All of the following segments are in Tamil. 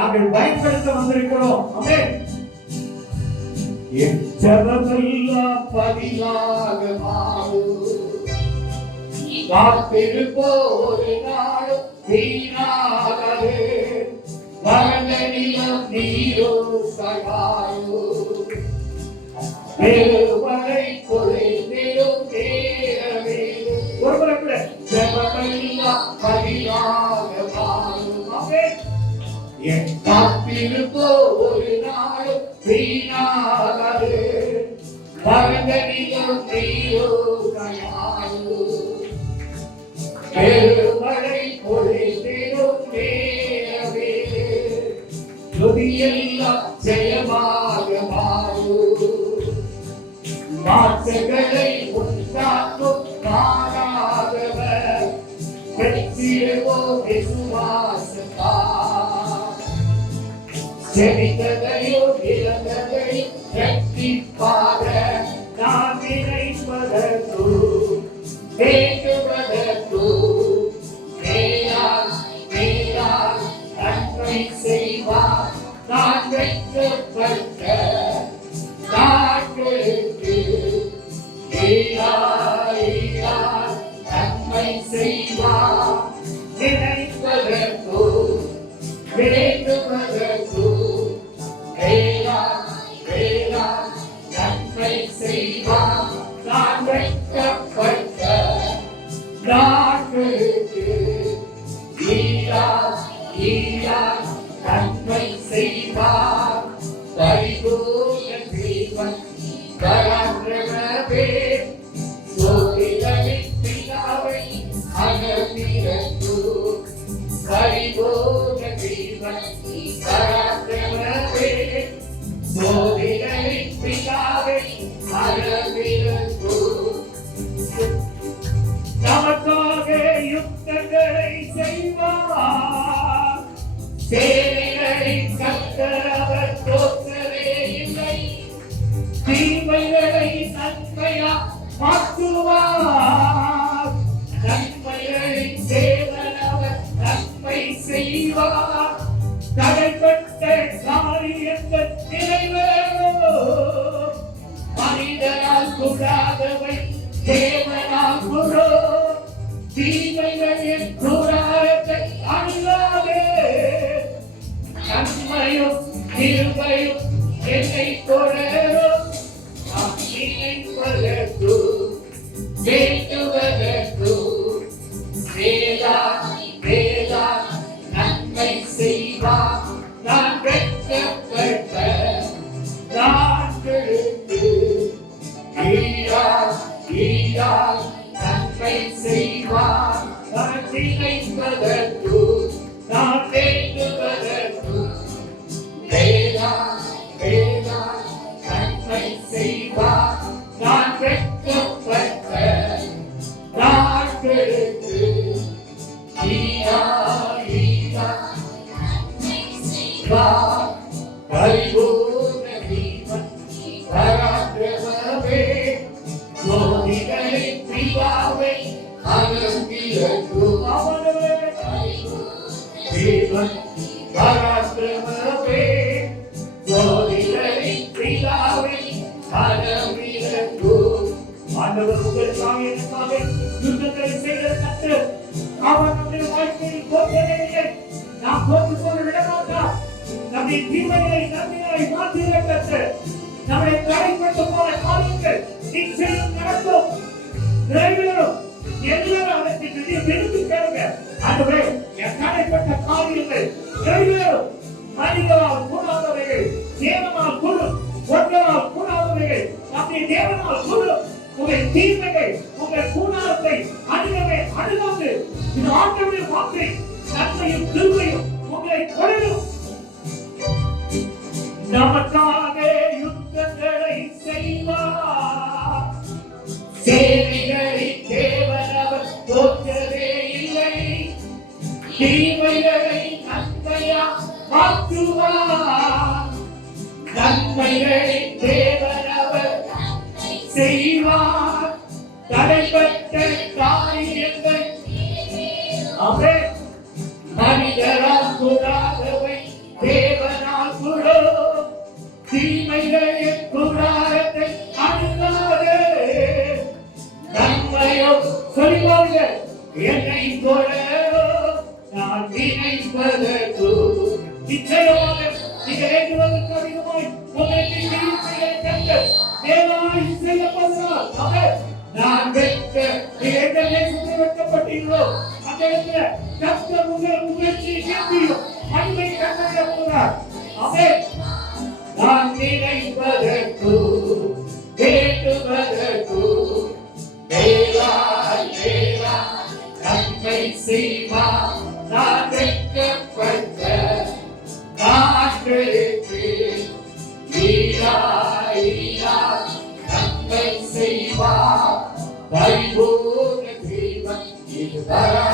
நாங்கள் பயன்படுத்த வந்திருக்கிறோம். அமே. என் ஜபமெல்லாம் பதிலாக மாறும் காத்திருப்போரு நாளும் வீணாகவே. வறண்ட நிலம் நீரோ என் காப்பில் போரு நாள் வீணாது பரந்தனியோ தெய்யோ செய்வார் நன்மை செய்வார். God. Amen. entendeu, irmão? Amén. அந்த இடத்துல உங்கள் முயற்சியை கேட்பீர்கள் அன்பை கண்டறிய போகிறார் நான் நினைப்பதற்கு கேட்டுவதற்கு நன்மை செய்வா நான் வெட்கப்பட்ட நாட்களுக்கு ஈராய் ஈராய் நன்மை ஜீவன்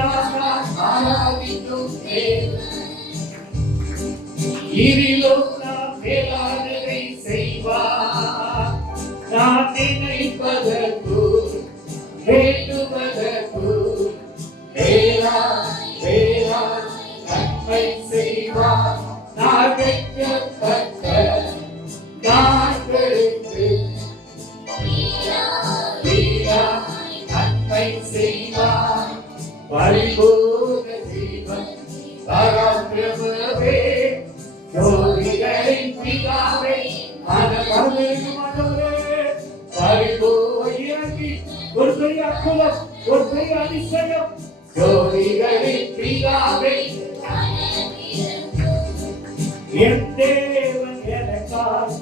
இதுதான் நான் भोग जीवन सारा प्रेम पे जोगी गई पिता में मन मन मन में सारी बोलिए की गुरदैया खुला गुरदैया निश्चय जोगी गई पिता में ಎಂದೇವನ ಎನಕಾಲ್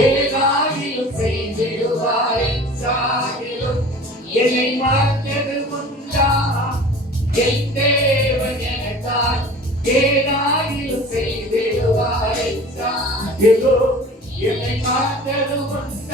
ಏನಾಗಿಯೂ ಸೈದಿರುವಾರೆ ಸಾಗಿಲು ಎನೆ ಮಾತ್ರ You make my one.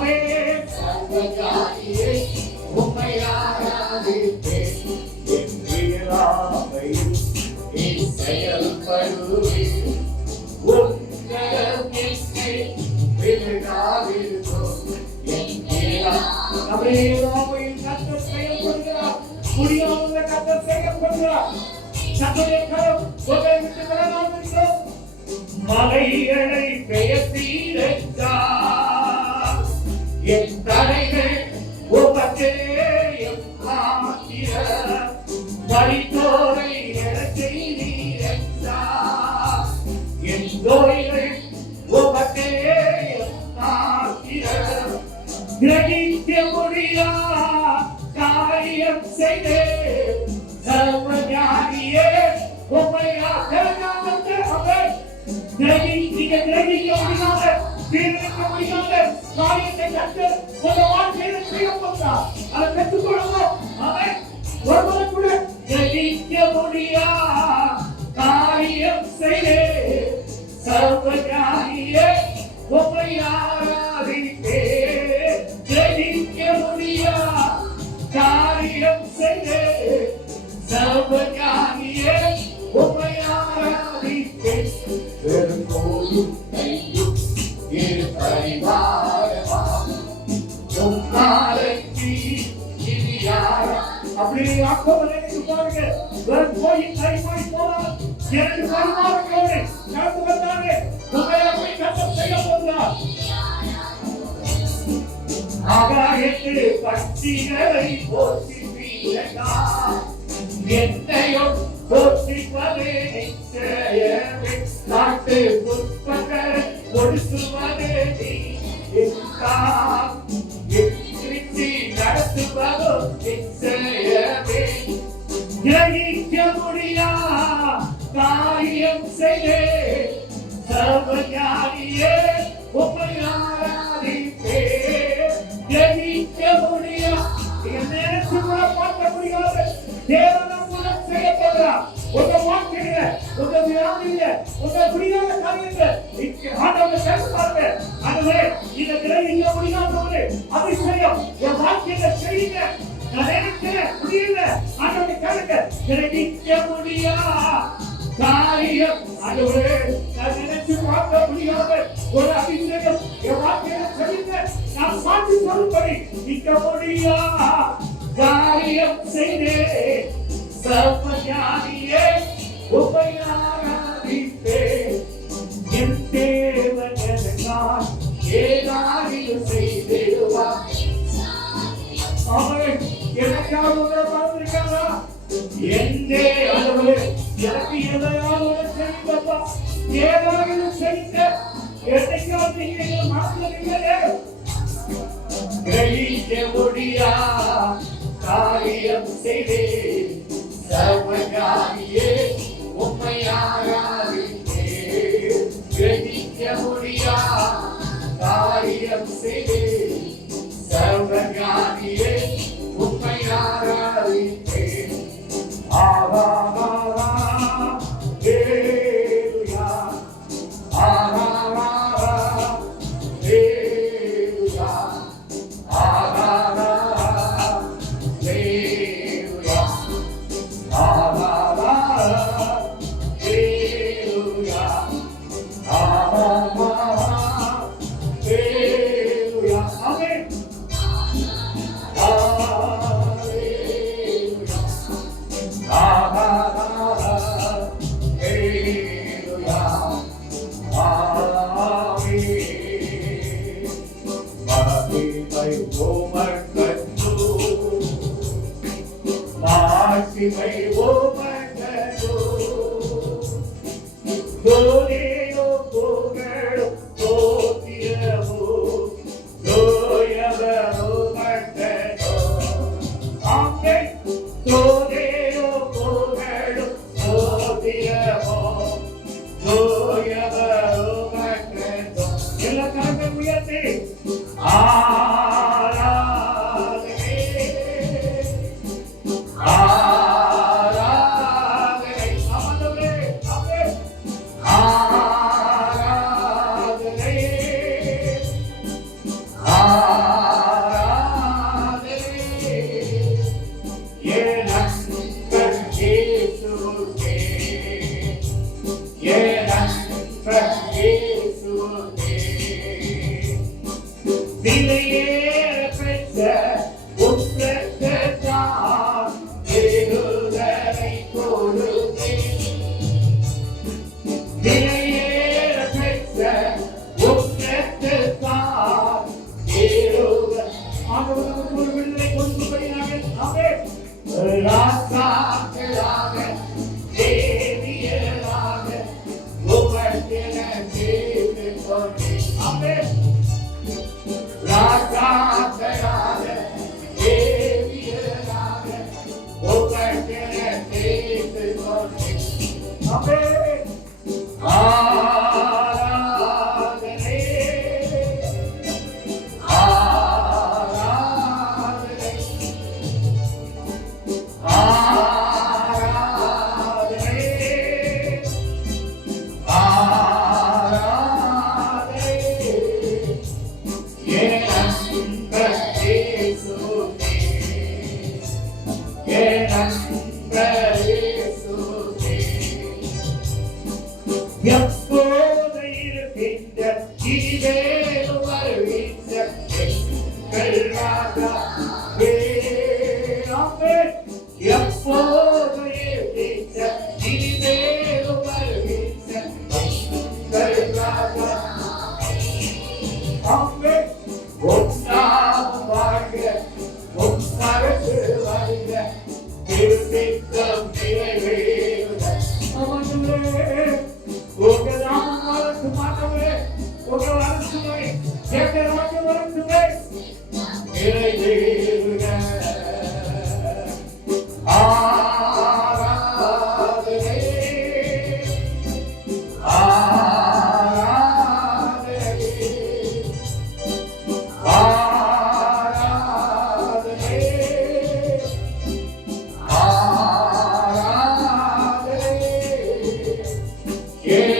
அமே சர்வஞானியே உம்மை ஆராதித்தேன் என் என் கரம் என்னையோ போற்றி பலே நாட்டு அபிஷேகம். என் வாழ்க்கையில செய்யுங்க. நினைக்க முடியல ஆண்டவரை கேளுங்க நினைக்க முடியா? காரியம். ஆண்டவரே நான் நினைச்சு பார்க்க முடியாத ஒரு அபிஷேகம். என் வாழ்க்கையில செய்யுங்க. நான் மாற்றி சொல்லும்படி நிற்க முடியா? காரியம் செய்தே. சர்வஞானியே உபயாராதிப்பே என் தேவ ஏதாகியும் செய்திடுவா அவர்கள் எதையாவது உங்களை பார்த்திருக்காரா என்றே ஆண்டவரே எனக்கு செய்தே Mas se me என்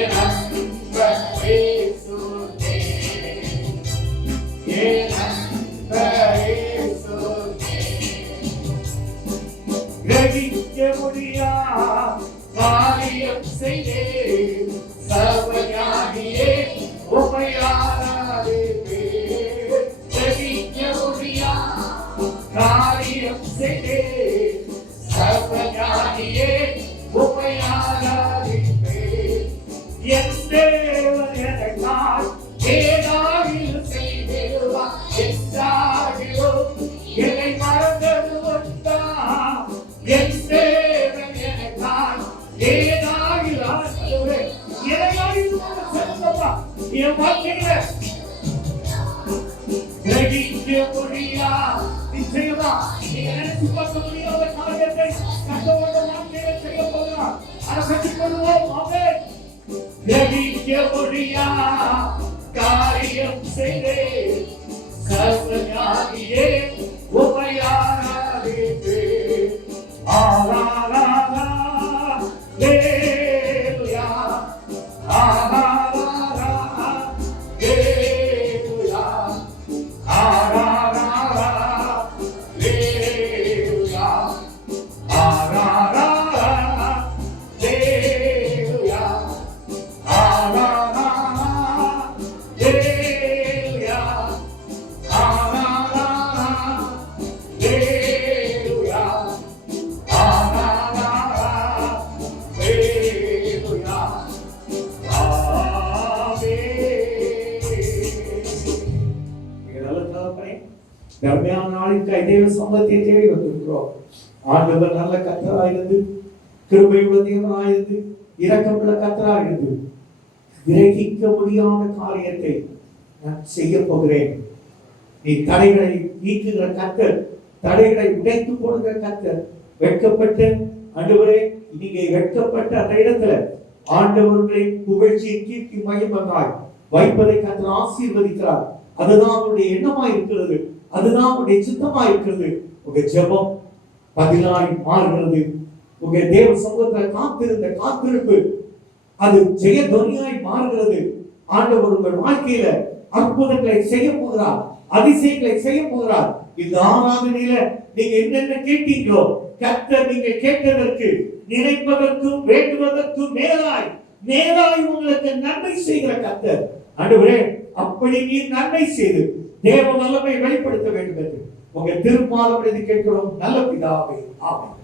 Yeah. தர்மையான நாளின் கைதேவ சம்பத்தை தேடி வந்திருக்கிறோம். ஆண்டவர் நல்ல கத்தராயிருந்து கிருபையுள்ள தேவனாயிருந்து இரக்கமுள்ள கத்தராயிருந்து கிரகிக்க முடியாத காரியத்தை நான் செய்ய போகிறேன். நீ தடைகளை நீக்குகிற கத்தர் தடைகளை உடைத்து போடுகிற கத்தர் வெட்கப்பட்டு ஆண்டவரே நீங்க வெட்கப்பட்ட அந்த இடத்துல ஆண்டவர்களை புகழ்ச்சி கீர்த்தி மகிமகாய் வைப்பதை கத்தர் ஆசீர்வதிக்கிறார். அதுதான் அவருடைய எண்ணமா இருக்கிறது. அதுதான் உடைய சித்தமா இருக்கிறது உங்க ஜெபம் பதிலாய் மாறுகிறது. உங்க தேவ சமூகத்தை காத்திருந்த காத்திருப்பு அது ஜெய துவனியாய் மாறுகிறது. ஆண்டவர் உங்கள் வாழ்க்கையில அற்புதங்களை செய்ய போகிறார் அதிசயங்களை செய்ய போகிறார். இந்த ஆராதனையில நீங்க என்னென்ன கேட்டீங்களோ கத்த நீங்க கேட்டதற்கு நினைப்பதற்கும் வேண்டுவதற்கும் மேலாய் மேலாய் உங்களுக்கு நன்மை செய்கிற கத்தர் அடுவரே அப்படி நீ நன்மை செய்து தேவ வல்லமை வெளிப்படுத்த வேண்டும் என்று உங்க திருப்பாதம் கேட்கிறோம். நல்ல பிதாவே ஆமென்.